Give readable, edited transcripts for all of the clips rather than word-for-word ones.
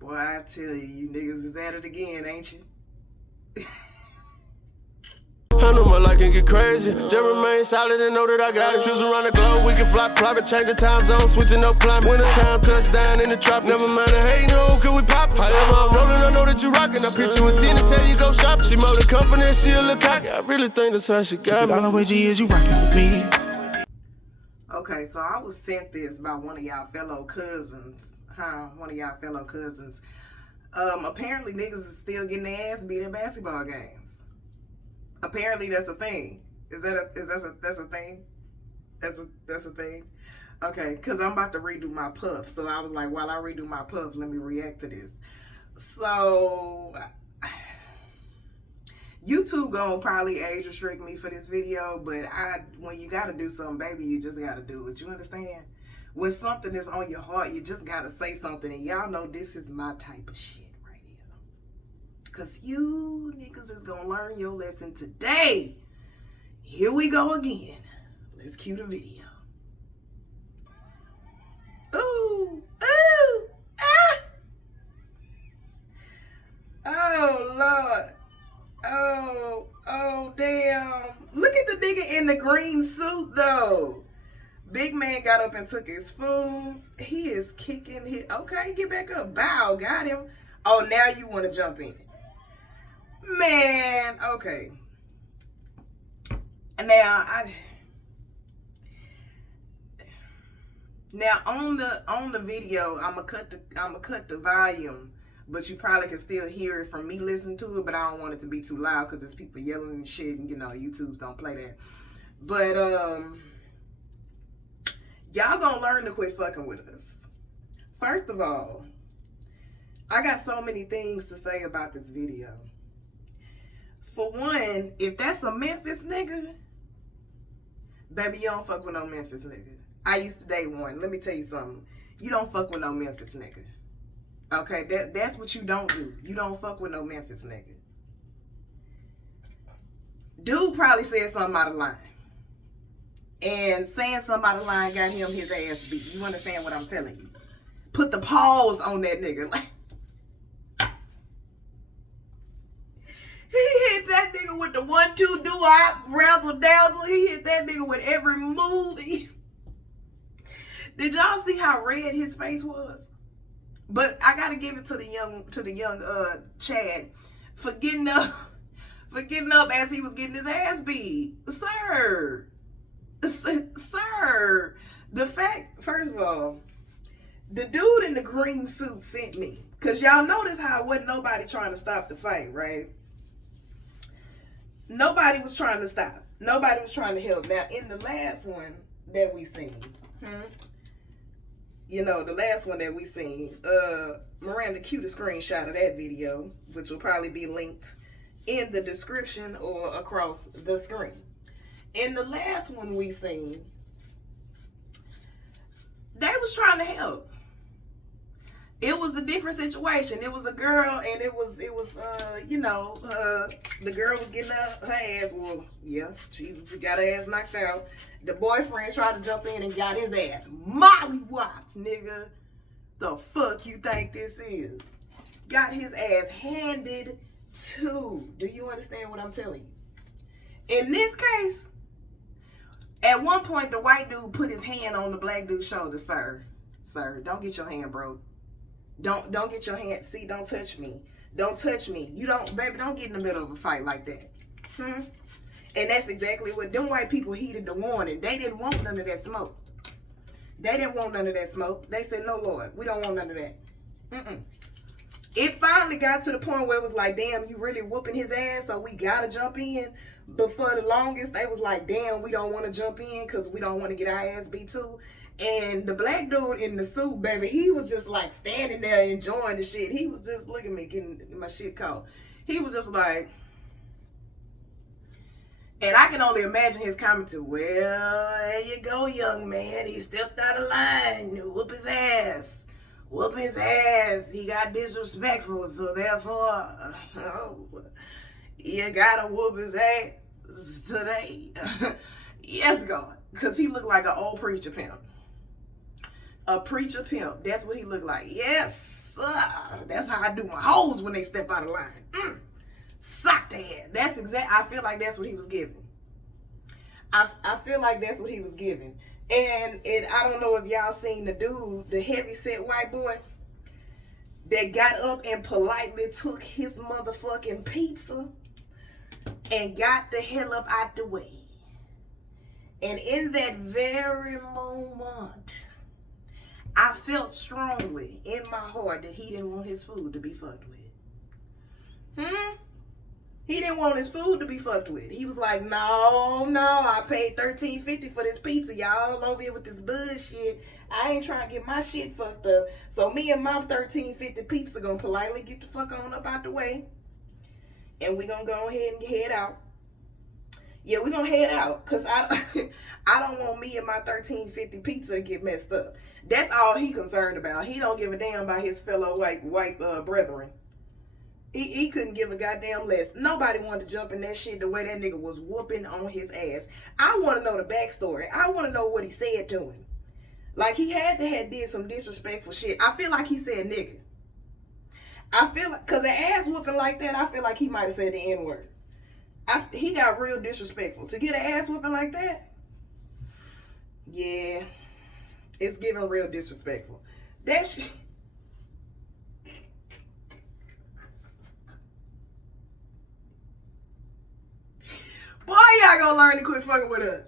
Boy, I tell you, you niggas is at it again, ain't you? I know my life can get crazy. Just remain solid and know that I got it. Trips around the globe, we can fly private, change the time zone, switching up climate. Winter time, touchdown in the trap. Never mind the hating on, could we pop? However I'm rolling, I know that you rockin'. I pitch you a 10 and tell you go shop. She more than confident, she a little cocky. I really think that's how she got me. All the way G is you rockin' with me. Okay, so I was sent this by one of y'all fellow cousins. Apparently niggas is still getting their ass beat at basketball games. Apparently that's a thing. That's a thing? That's a thing? Okay, because I'm about to redo my puff. So I was like, while I redo my puff, let me react to this. So YouTube gonna probably age restrict me for this video, but when you gotta do something, baby, you just gotta do it. You understand? When something is on your heart, you just gotta say something. And y'all know this is my type of shit right here. Cause you niggas is gonna learn your lesson today. Here we go again. Let's cue the video. Ooh, ooh, ah! Oh Lord. Oh damn. Look at the nigga in the green suit though. Big man got up and took his food. He is kicking his, okay, get back up. Bow, got him. Oh, now you want to jump in. Man, okay. Now on the video, I'ma cut the volume, but you probably can still hear it from me listening to it, but I don't want it to be too loud because there's people yelling and shit, and you know, YouTubes don't play that. But y'all gonna learn to quit fucking with us. First of all, I got so many things to say about this video. For one, if that's a Memphis nigga, baby, you don't fuck with no Memphis nigga. I used to date one. Let me tell you something. You don't fuck with no Memphis nigga. Okay, that's what you don't do. You don't fuck with no Memphis nigga. Dude probably said something out of line. And saying something out of line got him his ass beat. You understand what I'm telling you? Put the pause on that nigga. Like, he hit that nigga with the 1-2 do-wop, razzle dazzle. He hit that nigga with every move. Did y'all see how red his face was? But I gotta give it to the young Chad for getting up as he was getting his ass beat. Sir, the fact, first of all, the dude in the green suit sent me, because y'all notice how it wasn't nobody trying to stop the fight, right? Nobody was trying to stop. Nobody was trying to help. Now, in the last one that we seen, Miranda queued a screenshot of that video, which will probably be linked in the description or across the screen. In the last one we seen, they was trying to help. It was a different situation. It was a girl, and the girl was getting her ass, well, yeah, she got her ass knocked out. The boyfriend tried to jump in and got his ass molly-whopped, nigga. The fuck you think this is? Got his ass handed to. Do you understand what I'm telling you? In this case, at one point, the white dude put his hand on the black dude's shoulder. Sir, don't get your hand broke. Don't get your hand. See, don't touch me. Don't touch me. Baby, don't get in the middle of a fight like that. And that's exactly what them white people heeded the warning. They didn't want none of that smoke. They said, no, Lord, we don't want none of that. It finally got to the point where it was like, damn, you really whooping his ass, so we gotta jump in. But for the longest, they was like, damn, we don't want to jump in because we don't want to get our ass beat too. And the black dude in the suit, baby, he was just like standing there enjoying the shit. He was just, look at me, getting my shit caught. He was just like, and I can only imagine his commentary. Well, there you go, young man. He stepped out of line. Whoop his ass. Whoop his ass. He got disrespectful, so therefore, you gotta whoop his ass today. Yes, God. Because he looked like an old preacher pimp. A preacher pimp. That's what he looked like. Yes. That's how I do my hoes when they step out of line. Sock their ass. That's exact. I feel like that's what he was giving. I feel like that's what he was giving. And I don't know if y'all seen the dude, the heavy-set white boy, that got up and politely took his motherfucking pizza and got the hell up out the way. And in that very moment, I felt strongly in my heart that he didn't want his food to be fucked with. He didn't want his food to be fucked with. He was like, no, I paid $13.50 for this pizza. Y'all over here with this bullshit. I ain't trying to get my shit fucked up. So me and my $13.50 pizza gonna politely get the fuck on up out the way. And we gonna go ahead and head out. Yeah, we gonna head out. Cause I don't want me and my $13.50 pizza to get messed up. That's all he concerned about. He don't give a damn about his fellow white brethren. He couldn't give a goddamn less. Nobody wanted to jump in that shit the way that nigga was whooping on his ass. I want to know the backstory. I want to know what he said to him. Like, he had to have did some disrespectful shit. I feel like he said nigga. I feel like, because an ass whooping like that, I feel like he might have said the N-word. He got real disrespectful. To get an ass whooping like that, yeah, it's giving real disrespectful. That shit. Boy, y'all gonna learn to quit fucking with us.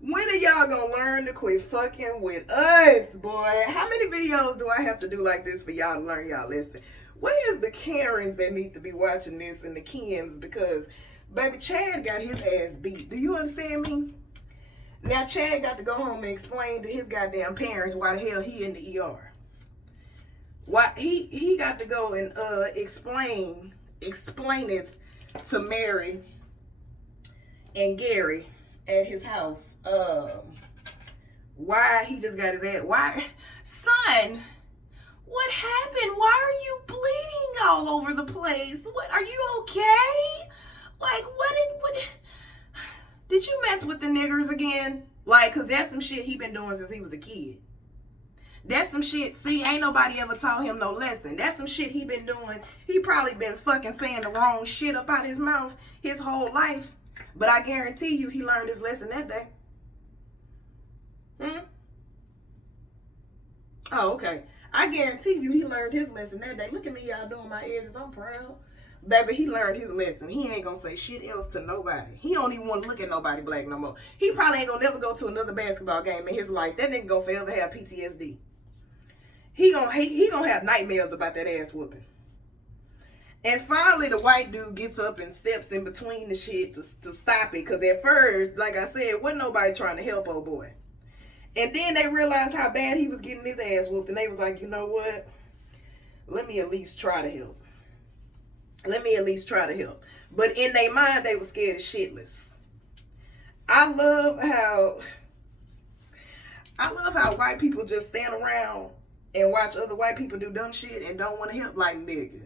When are y'all gonna learn to quit fucking with us, boy? How many videos do I have to do like this for y'all to learn y'all lesson? Where's the Karens that need to be watching this and the Kens? Because, baby, Chad got his ass beat. Do you understand me? Now, Chad got to go home and explain to his goddamn parents why the hell he in the ER. Why he got to go and explain it to Mary and Gary at his house. Why he just got his ass. Why, son? What happened? Why are you bleeding all over the place? What, are you okay? Like, what did you mess with the niggers again? Like, cause that's some shit he been doing since he was a kid. That's some shit, see, ain't nobody ever taught him no lesson. That's some shit he been doing. He probably been fucking saying the wrong shit up out his mouth his whole life. But I guarantee you he learned his lesson that day. Oh, okay. I guarantee you he learned his lesson that day. Look at me, y'all doing my edges. I'm proud. Baby, he learned his lesson. He ain't gonna say shit else to nobody. He don't even want to look at nobody black no more. He probably ain't gonna never go to another basketball game in his life. That nigga gonna forever have PTSD. He gonna have nightmares about that ass whooping. And finally, the white dude gets up and steps in between the shit to stop it. Because at first, like I said, wasn't nobody trying to help old boy. And then they realized how bad he was getting his ass whooped. And they was like, you know what? Let me at least try to help. But in their mind, they were scared of shitless. I love how white people just stand around and watch other white people do dumb shit and don't want to help. Like, nigga,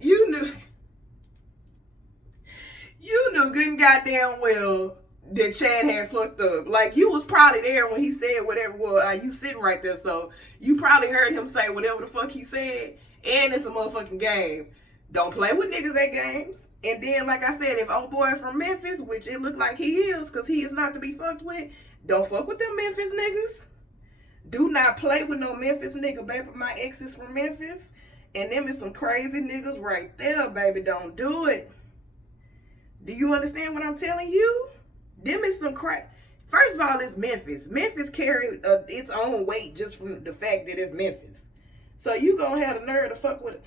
you knew good and goddamn well that Chad had fucked up. Like, you was probably there when he said whatever. Well, you sitting right there, so you probably heard him say whatever the fuck he said. And it's a motherfucking game. Don't play with niggas at games. And then, like I said, if old boy from Memphis, which it looked like he is, because he is not to be fucked with, don't fuck with them Memphis niggas. Do not play with no Memphis nigga, baby. My ex is from Memphis. And them is some crazy niggas right there, baby. Don't do it. Do you understand what I'm telling you? Them is some crazy. First of all, it's Memphis. Memphis carried its own weight just from the fact that it's Memphis. So you gonna have the nerve to fuck with it.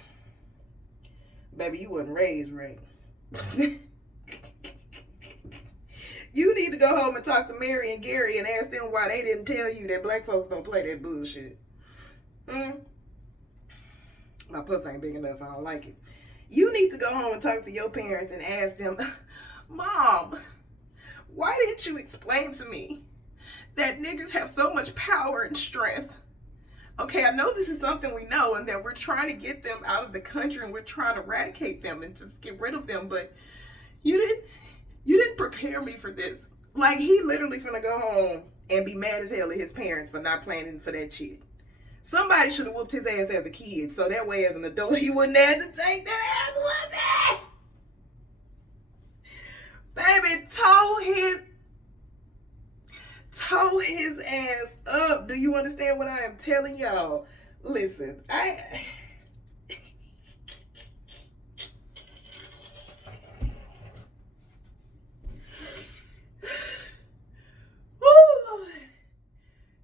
Baby, you wasn't raised right. You need to go home and talk to Mary and Gary and ask them why they didn't tell you that black folks don't play that bullshit. My puff ain't big enough. I don't like it. You need to go home and talk to your parents and ask them, Mom, why didn't you explain to me that niggas have so much power and strength? Okay, I know this is something we know and that we're trying to get them out of the country and we're trying to eradicate them and just get rid of them, but you didn't prepare me for this. Like, he literally finna go home and be mad as hell at his parents for not planning for that shit. Somebody should have whooped his ass as a kid, so that way as an adult he wouldn't have to take that ass whooping. Baby, toe his ass up. Do you understand what I am telling y'all? Listen,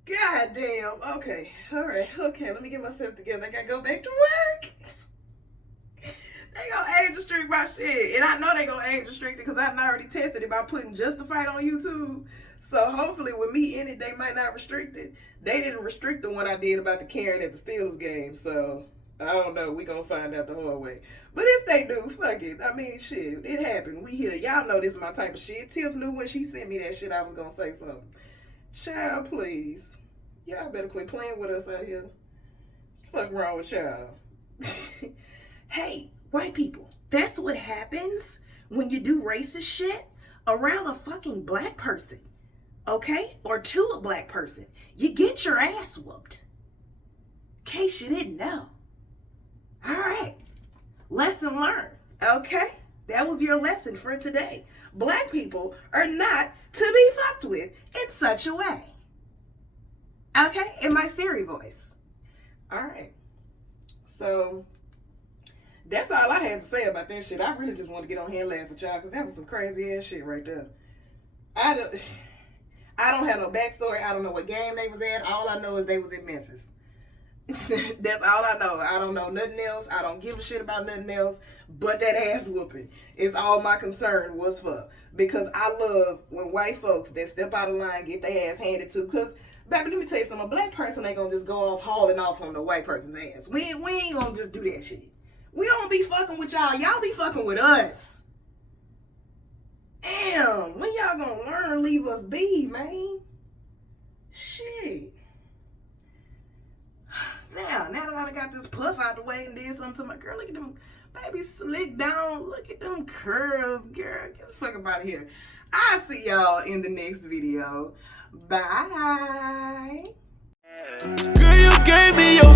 God damn. Okay. All right. Okay. Let me get myself together. I gotta go back to work. They gonna age restrict my shit. And I know they gonna age restrict it because I already tested it by putting Justified on YouTube. So hopefully with me in it, they might not restrict it. They didn't restrict the one I did about the Karen at the Steelers game. So I don't know. We gonna find out the hard way. But if they do, fuck it. I mean, shit. It happened. We here. Y'all know this is my type of shit. Tiff knew when she sent me that shit I was gonna say something. Child, please. Y'all better quit playing with us out here. What's the fuck wrong with y'all? Hey, white people, that's what happens when you do racist shit around a fucking black person, okay? Or to a black person. You get your ass whooped. In case you didn't know. All right, lesson learned, okay? That was your lesson for today. Black people are not to be fucked with in such a way. Okay, in my Siri voice. All right. So that's all I had to say about that shit. I really just want to get on here and laugh with y'all because that was some crazy ass shit right there. I don't have no backstory. I don't know what game they was at. All I know is they was in Memphis. That's all I know. I don't know nothing else. I don't give a shit about nothing else. But that ass whooping is all my concern was for. Because I love when white folks that step out of line get their ass handed to. Because baby, let me tell you something. A black person ain't gonna just go off hauling off on the white person's ass. We ain't gonna just do that shit. We don't be fucking with y'all. Y'all be fucking with us. Damn, when y'all gonna learn leave us be, man? Shit. Now that I got this puff out the way and did something to my girl, look at them baby slick down. Look at them curls, girl. Get the fuck up out of here. I'll see y'all in the next video. Bye. Girl, you gave me your